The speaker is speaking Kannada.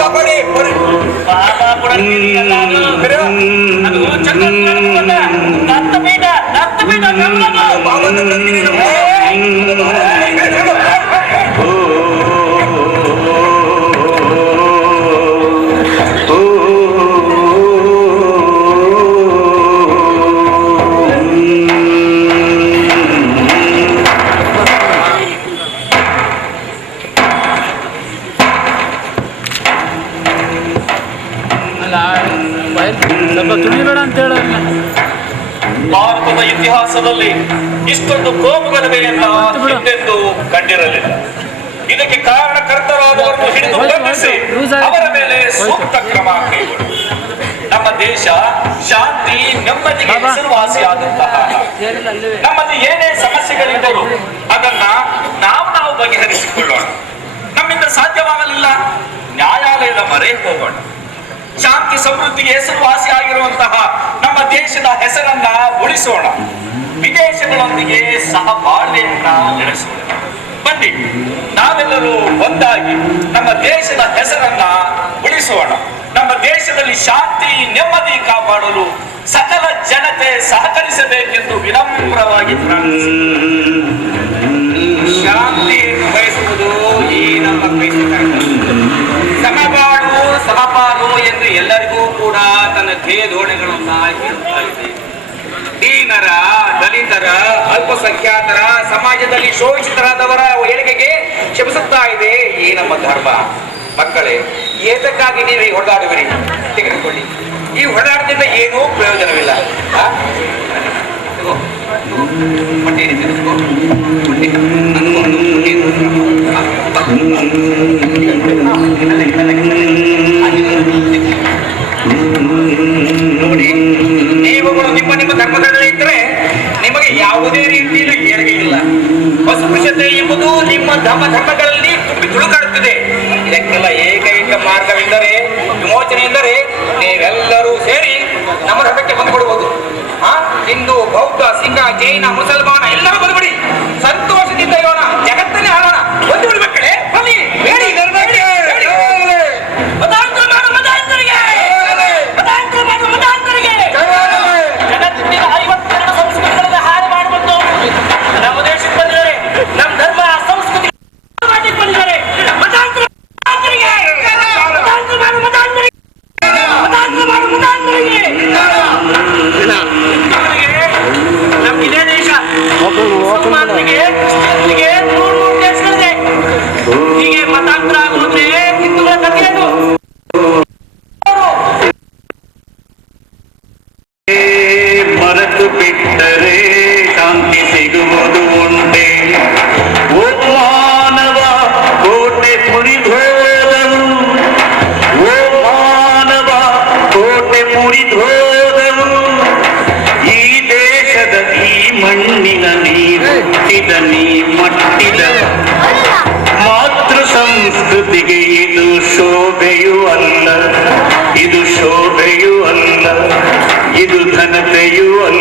ಕಾಪಾಡಿ ಭಾರತದ ಇತಿಹಾಸದಲ್ಲಿ ಇಷ್ಟೊಂದು ಕೋಮುಗಲಭೆ ಅಂತ ಹಿಂದೆಂದೂ ಕಂಡಿರಲಿಲ್ಲ. ಇದಕ್ಕೆ ಕಾರಣಕರ್ತರಾದವರನ್ನು ಹಿಡಿದು ಬಂಧಿಸಿ ಅವರ ಮೇಲೆ ಸೂಕ್ತ ಕ್ರಮ ಕೈಗೊಳ್ಳುವುದು. ನಮ್ಮ ದೇಶ ಶಾಂತಿ ನೆಮ್ಮದಿಗೆ ಹೆಸರುವಾಸಿಯಾದಂತಹ ನಮ್ಮಲ್ಲಿ ಏನೇ ಸಮಸ್ಯೆಗಳಿದ್ದರೂ ಅದನ್ನ ನಾವು ಬಗೆಹರಿಸಿಕೊಳ್ಳೋಣ. ನಮ್ಮಿಂದ ಸಾಧ್ಯವಾಗಲಿಲ್ಲ, ನ್ಯಾಯಾಲಯದ ಮೊರೆ ಹೋಗೋಣ. ಶಾಂತಿ ಸಮೃದ್ಧಿಗೆ ಹೆಸರುವಾಸಿಯಾಗಿರುವಂತಹ ನಮ್ಮ ದೇಶದ ಹೆಸರನ್ನ ಉಳಿಸೋಣ. ವಿದೇಶಗಳೊಂದಿಗೆ ಸಹಬಾಳ್ವೆಯನ್ನ ನಡೆಸೋಣ. ಬನ್ನಿ, ನಾವೆಲ್ಲರೂ ಒಂದಾಗಿ ನಮ್ಮ ದೇಶದ ಹೆಸರನ್ನ ಉಳಿಸೋಣ. ನಮ್ಮ ದೇಶದಲ್ಲಿ ಶಾಂತಿ ನೆಮ್ಮದಿ ಕಾಪಾಡಲು ಸಕಲ ಜನತೆ ಸಹಕರಿಸಬೇಕೆಂದು ವಿನಮ್ರವಾಗಿ ಶಾಂತಿಯನ್ನು ಬಯಸುವುದು ಈ ನಮ್ಮ ಸಮಬಾಳು ಸಮಪಾಲು ಎಂದು ಎಲ್ಲರಿಗೂ ಕೂಡ ತನ್ನ ಧ್ಯೇಯಧೋರಣೆಗಳನ್ನ ಹೇಳುತ್ತಾ ಇದೆ. ದೀನರ, ದಲಿತರ, ಅಲ್ಪಸಂಖ್ಯಾತರ, ಸಮಾಜದಲ್ಲಿ ಶೋಷಿತರಾದವರ ಏಳಿಗೆಗೆ ಶ್ರಮಿಸುತ್ತಾ ಇದೆ ಈ ನಮ್ಮ ಧರ್ಮ. ಮಕ್ಕಳೇ, ಏತಕ್ಕಾಗಿ ನೀವು ಈ ಹೊಡೆದಾಡುವಿರಿ? ತೆಗೆದುಕೊಳ್ಳಿ. ಈ ಹೊಡೆದಾಟದಿಂದ ಏನೂ ಪ್ರಯೋಜನವಿಲ್ಲ. ನೋಡಿ, ನೀವುಗಳು ನಿಮ್ಮ ಧರ್ಮದಲ್ಲಿ ಇದ್ದರೆ ನಿಮಗೆ ಯಾವುದೇ ರೀತಿಯ ಏಳಿಗೆ ಇಲ್ಲ. ಅಸ್ಪೃಶ್ಯತೆ ಎಂಬುದು ನಿಮ್ಮ ಧರ್ಮಗಳಲ್ಲಿ ತುಂಬಿ ತುಳುಕಾಡುತ್ತಿದೆ. ಇದಕ್ಕೆಲ್ಲ ಏಕೈಕ ಮಾರ್ಗವೆಂದರೆ, ವಿಮೋಚನೆ ಎಂದರೆ ನೀವೆಲ್ಲರೂ ಸೇರಿ ನಮ್ಮ ಧರ್ಮಕ್ಕೆ ಬಂದುಬಿಡುವುದು. ಹಿಂದೂ, ಬೌದ್ಧ, ಸಿಖ, ಜೈನ, ಮುಸಲ್ಮಾನ ಎಲ್ಲರೂ ಬಂದುಬಿಡಿ. ಸಂತೋಷದಿಂದ ಇರೋಣ, ಜಗತ್ತನ್ನೇ ಆಳೋಣ. ಬಂದುಬಿಡಿ ಮಕ್ಕಳೇ, ಬನ್ನಿ. ಹೇಳಿ ಜಗತ್ತಿನ 52 ಸಂಸ್ಕೃತಿಗಳನ್ನು ಹಾಳು ಮಾಡುವುದು ನಮ್ಮ ದೇಶಕ್ಕೆ ಬಂದಿದ್ದಾರೆ. ನಮ್ಮ ಧರ್ಮ ಸಂಸ್ಕೃತಿ ಬಂದಿದ್ದಾರೆ. ನಮ್ಗಿದೇ ದೇಶ. ಮುಸಲ್ಮಾನರಿಗೆ, ಕ್ರಿಶ್ಚಿಯನ್ರಿಗೆ 3 ದೇಶಗಳಿದೆ. ಹೀಗೆ ಮತಾಂತರ ಆಗೋದ್ರೆ ಹಿಂದೂಗಳ ಕಥೆಯನ್ನು ಮರೆತು ಬಿಟ್ಟರೆ ಶಾಂತಿ ಸಿಗುವುದು ಉಂಟೆ. ಓ ಮಾನವ ಕೋಟೆ ಮುರಿದೋದನು, ಓ ಮಾನವ ಕೋಟೆ ಮುರಿದೋದನು. ಈ ದೇಶದ ಈ ಮಣ್ಣಿನ ನೀರು ಹುಟ್ಟಿದ ನೀ ಮಟ್ಟಿದ ಮಾತೃ ಸಂಸ್ಕೃತಿಗೆ ಇದು ಶೋಭೆಯೂ ಅಲ್ಲ, ಇದು ಶೋಭೆಯೂ ಅಲ್ಲ, ಇದು ಘನತೆಯೂ ಅಲ್ಲ.